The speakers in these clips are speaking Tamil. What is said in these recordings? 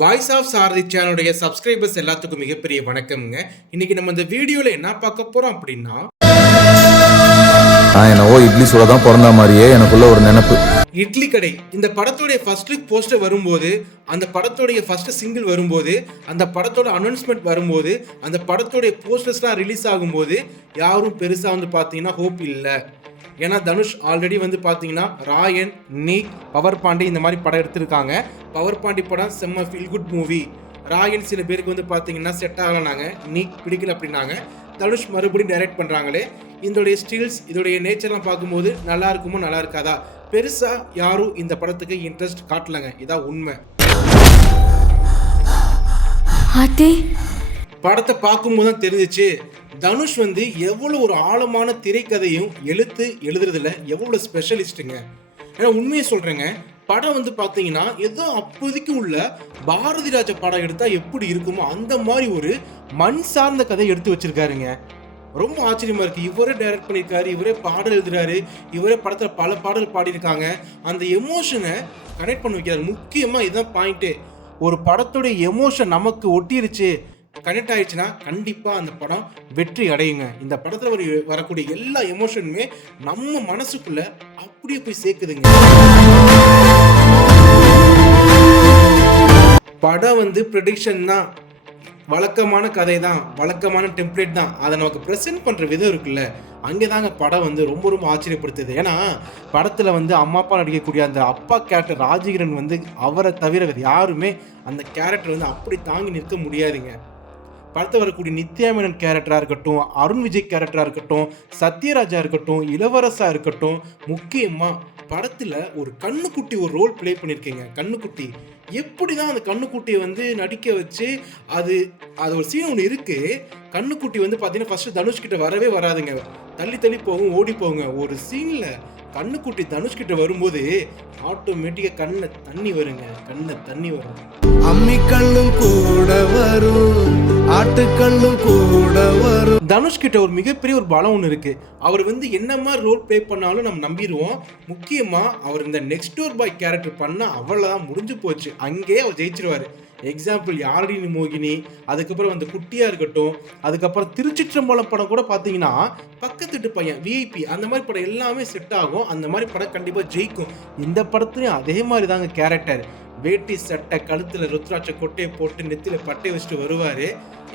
வாய்ஸ் ஆஃப் சாரதி சேனலுடைய சப்ஸ்கிரைபர்ஸ் எல்லாத்துக்கும் மிகப்பெரிய வணக்கம்ங்க. இன்னைக்கு நம்ம இந்த வீடியோல என்ன பார்க்க போறோம் அப்படின்னா, என்னவோ இட்லி சுட தான் பிறந்த மாதிரியே எனக்குள்ள ஒரு நினைப்பு. இட்லி கடை இந்த படத்தோடைய ஃபர்ஸ்ட் லுக் போஸ்டர் வரும்போது, அந்த படத்தோடைய ஃபர்ஸ்ட் சிங்கிள் வரும்போது, அந்த படத்தோட அனௌன்ஸ்மெண்ட் வரும்போது, அந்த படத்தோடைய போஸ்டர்ஸ்லாம் ரிலீஸ் ஆகும்போது யாரும் பெருசா வந்து பார்த்தீங்கன்னா ஹோப் இல்லை. ஏன்னா தனுஷ் ஆல்ரெடி வந்து பார்த்தீங்கன்னா ராயன், நீக், பவர் பாண்டி இந்த மாதிரி படம் எடுத்திருக்காங்க. பவர் பாண்டி படம் செம்ம ஃபீல் குட் மூவி. ராயன் சில பேருக்கு வந்து பார்த்தீங்கன்னா செட் ஆகலாங்க, நீக் பிடிக்கல அப்படின்னாங்க. தனுஷ் மறுபடியும் டைரக்ட் பண்ணுறாங்களே, இதோடைய ஸ்டில்ஸ் இதோடைய நேச்சர்லாம் பார்க்கும்போது நல்லா இருக்குமோ நல்லா இருக்காதா, பெருசாக யாரும் இந்த படத்துக்கு இன்ட்ரெஸ்ட் காட்டலங்க. இதான் உண்மை. படத்தை பார்க்கும்போது தான் தெரிஞ்சிச்சு தனுஷ் வந்து எவ்வளோ ஒரு ஆழமான திரைக்கதையும் எழுதுறதுல எவ்வளோ ஸ்பெஷலிஸ்ட்டுங்க. ஏன்னா உண்மையை சொல்கிறேங்க, படம் வந்து பார்த்தீங்கன்னா ஏதோ அப்போதைக்கு உள்ள பாரதி ராஜா படம் எடுத்தால் எப்படி இருக்குமோ அந்த மாதிரி ஒரு மண் சார்ந்த கதையை எடுத்து வச்சிருக்காருங்க. ரொம்ப ஆச்சரியமா இருக்கு. இவரே டைரக்ட் பண்ணியிருக்காரு, இவரே பாடல் எழுதுறாரு, இவரே படத்தில் பல பாடல் பாடியிருக்காங்க. அந்த எமோஷனை கனெக்ட் பண்ணி வைக்கிறாரு. முக்கியமாக இதுதான் பாயிண்ட்டு. ஒரு படத்துடைய எமோஷன் நமக்கு ஒட்டிருச்சு, கனெக்ட் ஆயிடுச்சுன்னா கண்டிப்பாக அந்த படம் வெற்றி அடையுங்க. இந்த படத்தில் வரக்கூடிய எல்லா எமோஷனுமே நம்ம மனசுக்குள்ள அப்படியே போய் சேர்க்குதுங்க. படம் வந்து ப்ரெடிக்ஷன் தான், வழக்கமான கதை தான், வழக்கமான டெம்ப்ளேட் தான். அதை நமக்கு ப்ரெசென்ட் பண்ணுற விதம் இருக்குல்ல, அங்கே தாங்க படம் வந்து ரொம்ப ரொம்ப ஆச்சரியப்படுத்துது. ஏன்னா படத்தில் வந்து அம்மா அப்பா நடிக்கக்கூடிய அந்த அப்பா கேரக்டர் ராஜகிரண் வந்து அவரை தவிர வேறு யாருமே அந்த கேரக்டர் வந்து அப்படி தாங்கி நிற்க முடியாதுங்க. படத்தில் வரக்கூடிய நித்யா மேனன் கேரக்டராக இருக்கட்டும், அருண் விஜய் கேரக்டராக இருக்கட்டும், சத்யராஜா இருக்கட்டும், இளவரசா இருக்கட்டும், முக்கியமாக படத்தில் ஒரு கண்ணுக்குட்டி ஒரு ரோல் ப்ளே பண்ணியிருக்கீங்க. கண்ணுக்குட்டி எப்படி தான் அந்த கண்ணுக்குட்டியை வந்து நடிக்க வச்சு அது ஒரு சீன் ஒன்று இருக்குது. கண்ணுக்குட்டி வந்து பார்த்தீங்கன்னா ஃபஸ்ட்டு தனுஷ்கிட்ட வரவே வராதுங்க, தள்ளி தள்ளி போகும், ஓடி போகுங்க. ஒரு சீனில் கண்ணுக்குட்டி தனுஷ்கிட்ட வரும்போது ஆட்டோமேட்டிக்காக கண்ணில் தண்ணி வருங்க, கண்ணில் தண்ணி வரும். அம்மிக்கல்லும் கூட வரும், ஆட்டுக்கல்லும் கூட வரும். தனுஷ்கிட்ட ஒரு மிகப்பெரிய ஒரு பலம் ஒன்று இருக்கு. அவர் வந்து என்ன மாதிரி ரோல் ப்ளே பண்ணாலும் நம்ம நம்பிடுவோம். முக்கியமாக அவர் இந்த நெக்ஸ்ட் டோர் பாய் கேரக்டர் பண்ணால் அவ்வளோதான், முடிஞ்சு போச்சு. அங்கேயே அவர் ஜெயிச்சிருவார். எக்ஸாம்பிள் யாழினி மோகினி, அதுக்கப்புறம் அந்த குட்டியாக இருக்கட்டும், அதுக்கப்புறம் திருச்சிற்றம்பலம் படம் கூட பார்த்தீங்கன்னா பக்கத்துட்டு பையன், விஐபி, அந்த மாதிரி படம் எல்லாமே செட் ஆகும். அந்த மாதிரி படம் கண்டிப்பாக ஜெயிக்கும். இந்த படத்துலையும் அதே மாதிரி தாங்க கேரக்டர். வேட்டி சட்டை, கழுத்தில் ருத்ராட்ச கொட்டையை போட்டு நெத்தியில் பட்டையை வச்சுட்டு வருவார்.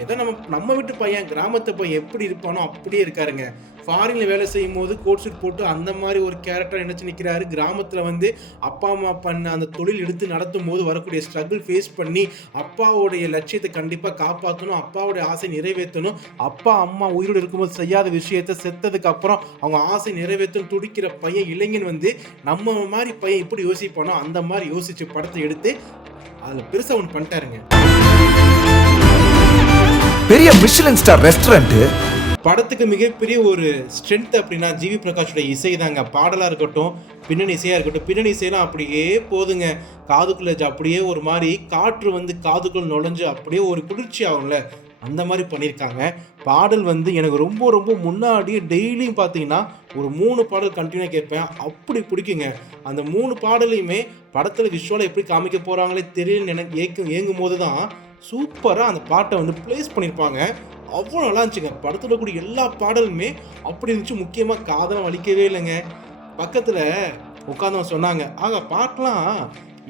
ஏதோ நம்ம வீட்டு பையன், கிராமத்து பையன் எப்படி இருப்பானோ அப்படியே இருக்காருங்க. ஃபாரினில் வேலை செய்யும் போது கோட் சூட் போட்டு அந்த மாதிரி ஒரு கேரக்டர் நினச்சி நிற்கிறாரு. கிராமத்தில் வந்து அப்பா அம்மா பண்ண அந்த தொழில் எடுத்து நடத்தும் போது வரக்கூடிய ஸ்ட்ரகிள் ஃபேஸ் பண்ணி அப்பாவோடைய லட்சியத்தை கண்டிப்பாக காப்பாற்றணும், அப்பாவோடைய ஆசை நிறைவேற்றணும், அப்பா அம்மா உயிரோடு இருக்கும்போது செய்யாத விஷயத்தை செத்ததுக்கு அப்புறம் அவங்க ஆசை நிறைவேற்றணும் துடிக்கிற பையன், இளைஞன் வந்து நம்ம மாதிரி பையன் எப்படி யோசிப்பானோ அந்த மாதிரி யோசிச்சு படத்தை எடுத்து அதில் பெருசாக ஒன்று பண்ணிட்டாருங்க. பெரிய மிஷலின் ஸ்டார் ரெஸ்டாரண்ட். படத்துக்கு மிகப்பெரிய ஒரு ஸ்ட்ரென்த் அப்படின்னா ஜிவி பிரகாஷோட இசை தாங்க. பாடலாக இருக்கட்டும், பின்னணி இசையாக இருக்கட்டும், பின்னணி இசையெல்லாம் அப்படியே போதுங்க. காதுக்குள்ள அப்படியே ஒரு மாதிரி காற்று வந்து காதுக்குள்ள நுழைஞ்சு அப்படியே ஒரு குளிர்ச்சி ஆகும்ல, அந்த மாதிரி பண்ணியிருக்காங்க. பாடல் வந்து எனக்கு ரொம்ப ரொம்ப முன்னாடியே டெய்லியும் பார்த்தீங்கன்னா ஒரு 3 பாடல் கண்டினியூவாக கேட்பேன், அப்படி பிடிக்குங்க. அந்த 3 பாடலையுமே படத்தில் விஷுவலாக எப்படி காமிக்க போகிறாங்களே தெரியலன்னு எனக்கு ஏங்கும் போது தான் சூப்பராக அந்த பாட்டை வந்து ப்ளேஸ் பண்ணியிருப்பாங்க. அவ்வளோ நல்லா இருந்துச்சுங்க. படத்தில் கூடிய எல்லா பாடலுமே அப்படி இருந்துச்சு. முக்கியமாக காதலம் வலிக்கவே இல்லைங்க. பக்கத்தில் உட்காந்தவங்க சொன்னாங்க, பாட்டெலாம்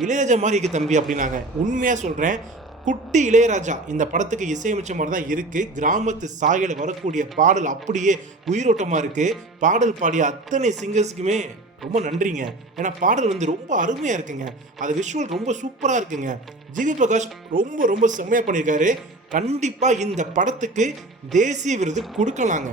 இளையராஜா மாதிரி இருக்கு தம்பி அப்படின்னாங்க. உண்மையாக சொல்கிறேன், குட்டி இளையராஜா இந்த படத்துக்கு இசையமைச்ச மாதிரி தான் இருக்குது. கிராமத்து சாயலில் வரக்கூடிய பாடல் அப்படியே உயிரோட்டமாக இருக்குது. பாடல் பாடிய அத்தனை சிங்கர்ஸுக்குமே ரொம்ப நன்றிங்க. ஏன்னா பாடல் வந்து ரொம்ப அருமையாக இருக்குங்க. அது விஷுவல் ரொம்ப சூப்பராக இருக்குங்க. ஜிவி பிரகாஷ் ரொம்ப ரொம்ப செம்மையாக பண்ணியிருக்காரு. கண்டிப்பாக இந்த படத்துக்கு தேசிய விருது கொடுக்கலாங்க.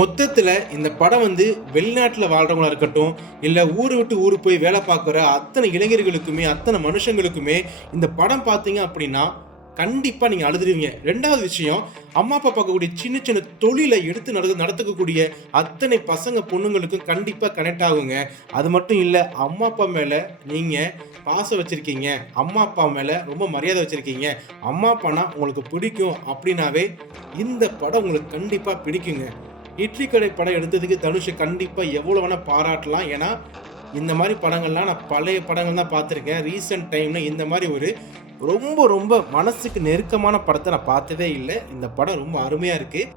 மொத்தத்தில் இந்த படம் வந்து வெளிநாட்டில் வாழ்கிறவங்களா இருக்கட்டும், இல்லை ஊரை விட்டு ஊர் போய் வேலை பார்க்குற அத்தனை இளைஞர்களுக்குமே, அத்தனை மனுஷங்களுக்குமே இந்த படம் பார்த்தீங்க அப்படின்னா கண்டிப்பாக நீங்கள் அழுதுருவீங்க. 2வது விஷயம், அம்மா அப்பா பார்க்கக்கூடிய சின்ன சின்ன தொழிலை எடுத்து நடத்துக்கக்கூடிய அத்தனை பசங்க பொண்ணுங்களுக்கும் கண்டிப்பாக கனெக்ட் ஆகுங்க. அது மட்டும் இல்லை, அம்மா அப்பா மேலே நீங்கள் பாசம் வச்சுருக்கீங்க, அம்மா அப்பா மேலே ரொம்ப மரியாதை வச்சுருக்கீங்க, அம்மா அப்பானா உங்களுக்கு பிடிக்கும் அப்படின்னாவே இந்த படம் உங்களுக்கு கண்டிப்பாக பிடிக்குங்க. இட்லி கடை படம் எடுத்ததுக்கு தனுஷை கண்டிப்பாக எவ்வளோ வேணால் பாராட்டலாம். ஏன்னா இந்த மாதிரி படங்கள்லாம் நான் பழைய படங்கள் தான் பார்த்துருக்கேன். ரீசெண்ட் டைமில் இந்த மாதிரி ஒரு ரொம்ப ரொம்ப மனசுக்கு நெருக்கமான படத்தை நான் பார்த்ததே இல்லை. இந்த படம் ரொம்ப அருமையாக இருக்குது.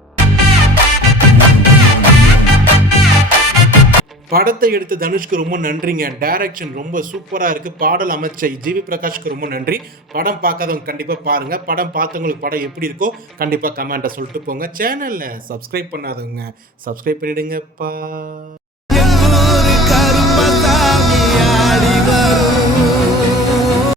படத்தை எடுத்த தனுஷ்க்கு ரொம்ப நன்றிங்க. டைரக்ஷன் ரொம்ப சூப்பராக இருக்குது. பாடல் அமைச்ச ஜிவி பிரகாஷ்க்கு ரொம்ப நன்றி. படம் பார்க்காதவங்க கண்டிப்பாக பாருங்கள். படம் பார்த்தவங்களுக்கு படம் எப்படி இருக்கோ கண்டிப்பாக கமெண்ட்டை சொல்லிட்டு போங்க. சேனலில் சப்ஸ்கிரைப் பண்ணாதவங்க சப்ஸ்கிரைப் பண்ணிவிடுங்கப்பா.